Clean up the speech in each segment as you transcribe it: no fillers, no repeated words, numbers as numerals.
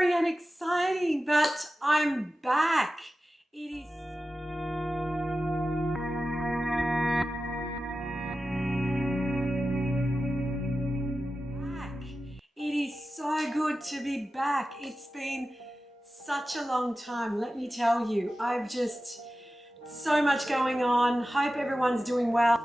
scary and exciting, but I'm back. It is back. It is so good to be back. It's been such a long time, let me tell you. I've just so much going on. Hope everyone's doing well.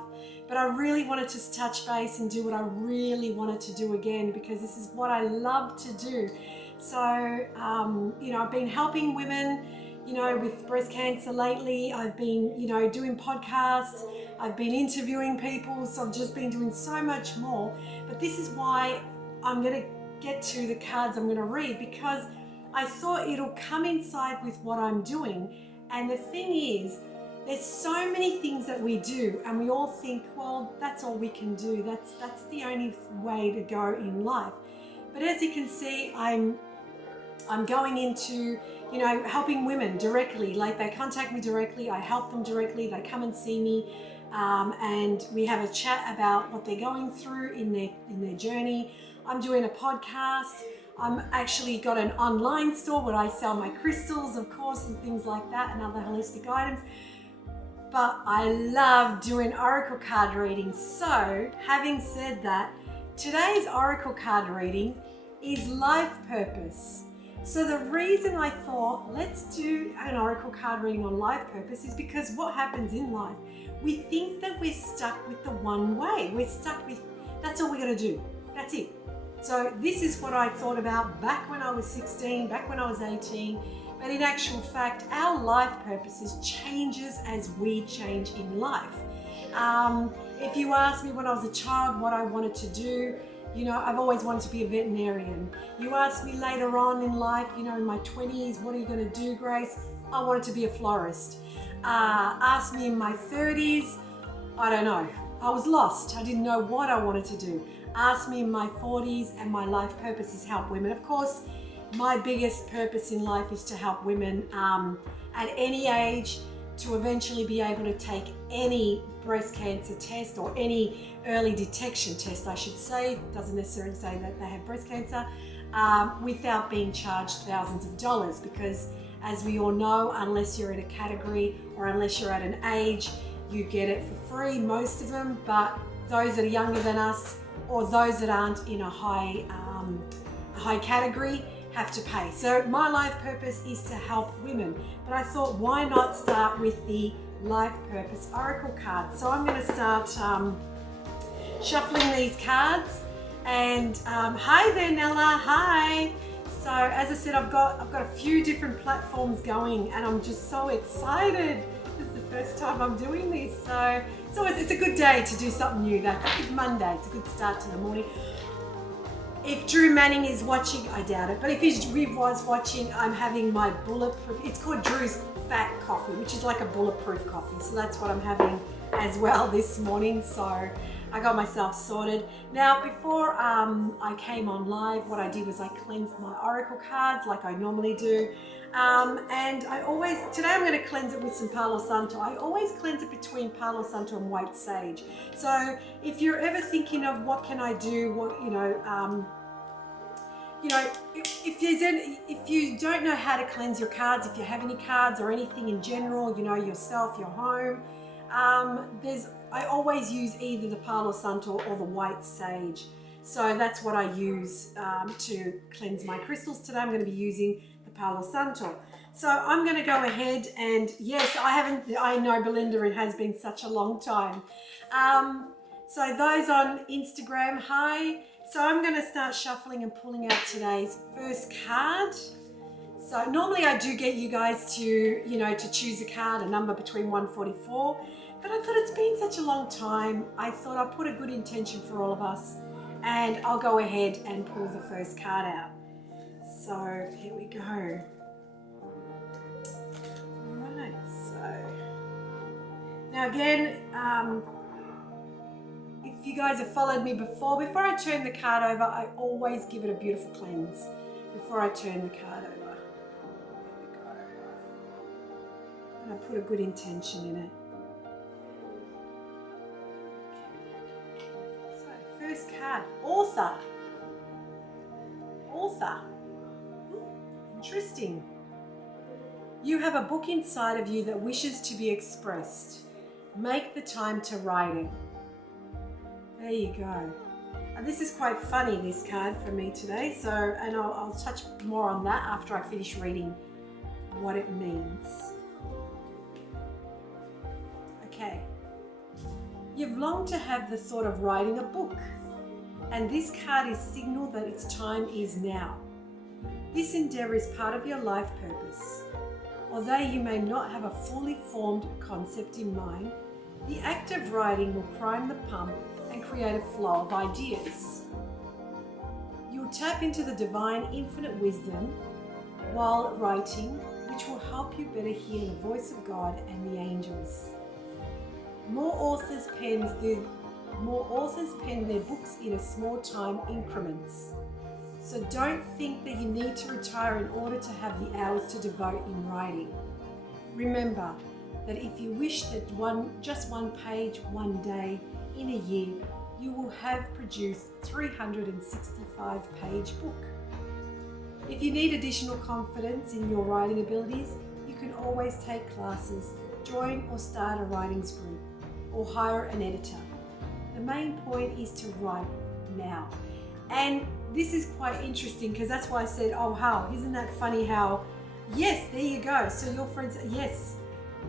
But I really wanted to touch base and do what I really wanted to do again, because this is what I love to do. So, I've been helping women, with breast cancer lately. I've been, doing podcasts. I've been interviewing people. So I've just been doing so much more. But this is why I'm going to get to the cards I'm going to read, because I thought it'll come inside with what I'm doing. And the thing is, there's so many things that we do and we all think, well, that's all we can do. That's the only way to go in life. But as you can see, I'm going into, helping women directly. Like, they contact me directly, I help them directly, they come and see me, and we have a chat about what they're going through in their journey. I'm doing a podcast. I'm actually got an online store where I sell my crystals, of course, and things like that, and other holistic items. But I love doing oracle card readings. So, having said that, today's oracle card reading is life purpose. So the reason I thought let's do an oracle card reading on life purpose is because what happens in life, we think that we're stuck with the one way. We're stuck with, that's all we got to do. That's it. So this is what I thought about back when I was 16, back when I was 18. But in actual fact, our life purposes changes as we change in life. If you ask me when I was a child what I wanted to do, I've always wanted to be a veterinarian. You ask me later on in life, in my 20s, what are you going to do, Grace? I wanted to be a florist. Ask me in my 30s, I don't know. I was lost. I didn't know what I wanted to do. Ask me in my 40s, and my life purpose is help women. Of course, my biggest purpose in life is to help women at any age to eventually be able to take any breast cancer test, or any early detection test, I should say. Doesn't necessarily say that they have breast cancer, without being charged thousands of dollars, because as we all know, unless you're in a category or unless you're at an age, you get it for free, most of them. But those that are younger than us, or those that aren't in a high category, have to pay. So my life purpose is to help women. But I thought, why not start with the life purpose oracle card? So I'm going to start shuffling these cards. And hi there, Nella. Hi. So as I said, I've got a few different platforms going, and I'm just so excited. This is the first time I'm doing this. So it's a good day to do something new. That's a good Monday. It's a good start to the morning. If Drew Manning is watching, I doubt it, but if he was watching, I'm having my bulletproof, it's called Drew's Fat Coffee, which is like a bulletproof coffee. So that's what I'm having as well this morning. So I got myself sorted. Now, before I came on live, what I did was I cleansed my oracle cards like I normally do. And today I'm going to cleanse it with some Palo Santo. I always cleanse it between Palo Santo and white sage. So if you're ever thinking of what can I do, if you don't know how to cleanse your cards, if you have any cards or anything in general, yourself, your home, I always use either the Palo Santo or the white sage. So that's what I use to cleanse my crystals today. I'm going to be using the Palo Santo. So I'm going to go ahead and, yes, I know, Belinda, it has been such a long time. So those on Instagram, hi. So I'm going to start shuffling and pulling out today's first card. So normally I do get you guys to choose a card, a number between 144, but I thought it's been such a long time. I thought I'd put a good intention for all of us, and I'll go ahead and pull the first card out. So here we go. Alright, so now again, if you guys have followed me before I turn the card over, I always give it a beautiful cleanse before I turn the card over. There we go. And I put a good intention in it. So first card, author. Interesting. You have a book inside of you that wishes to be expressed. Make the time to write it. There you go. And this is quite funny, this card for me today. So, and I'll touch more on that after I finish reading what it means. Okay. You've longed to have the thought of writing a book, and this card is signal that its time is now. This endeavor is part of your life purpose. Although you may not have a fully formed concept in mind, the act of writing will prime the pump and create a flow of ideas. You'll tap into the divine infinite wisdom while writing, which will help you better hear the voice of God and the angels. More authors pen their books in a small time increments. So don't think that you need to retire in order to have the hours to devote in writing. Remember that if you wish that just one page, one day, in a year, you will have produced a 365-page book. If you need additional confidence in your writing abilities, you can always take classes, join or start a writings group, or hire an editor. The main point is to write now. And this is quite interesting because that's why I said, oh, how, isn't that funny how, yes, there you go. So your friends, yes,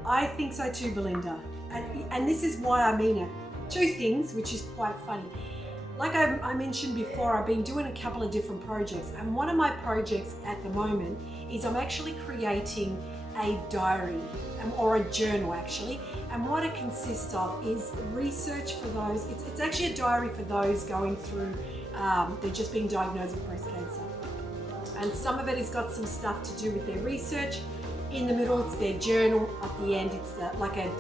I think so too, Belinda. And this is why I mean it. Two things, which is quite funny. Like I mentioned before, I've been doing a couple of different projects, and one of my projects at the moment is I'm actually creating a diary, or a journal actually, and what it consists of is research for those, it's actually a diary for those going through, they're just being diagnosed with breast cancer. And some of it has got some stuff to do with their research. In the middle, it's their journal. At the end, it's like a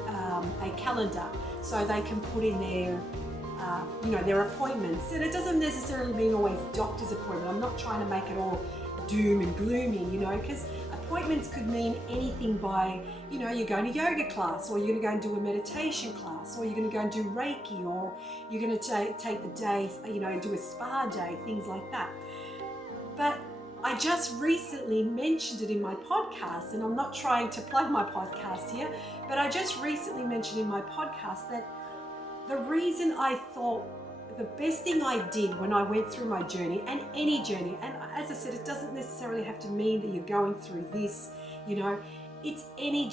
calendar, so they can put in their their appointments. And it doesn't necessarily mean always doctor's appointment. I'm not trying to make it all doom and gloomy, because appointments could mean anything by, you're going to yoga class, or you're going to go and do a meditation class, or you're going to go and do Reiki, or you're going to take the day, do a spa day, things like that. But I just recently mentioned it in my podcast, and I'm not trying to plug my podcast here, but I just recently mentioned in my podcast that the reason I thought the best thing I did when I went through my journey, and any journey, and as I said, it doesn't necessarily have to mean that you're going through this, it's any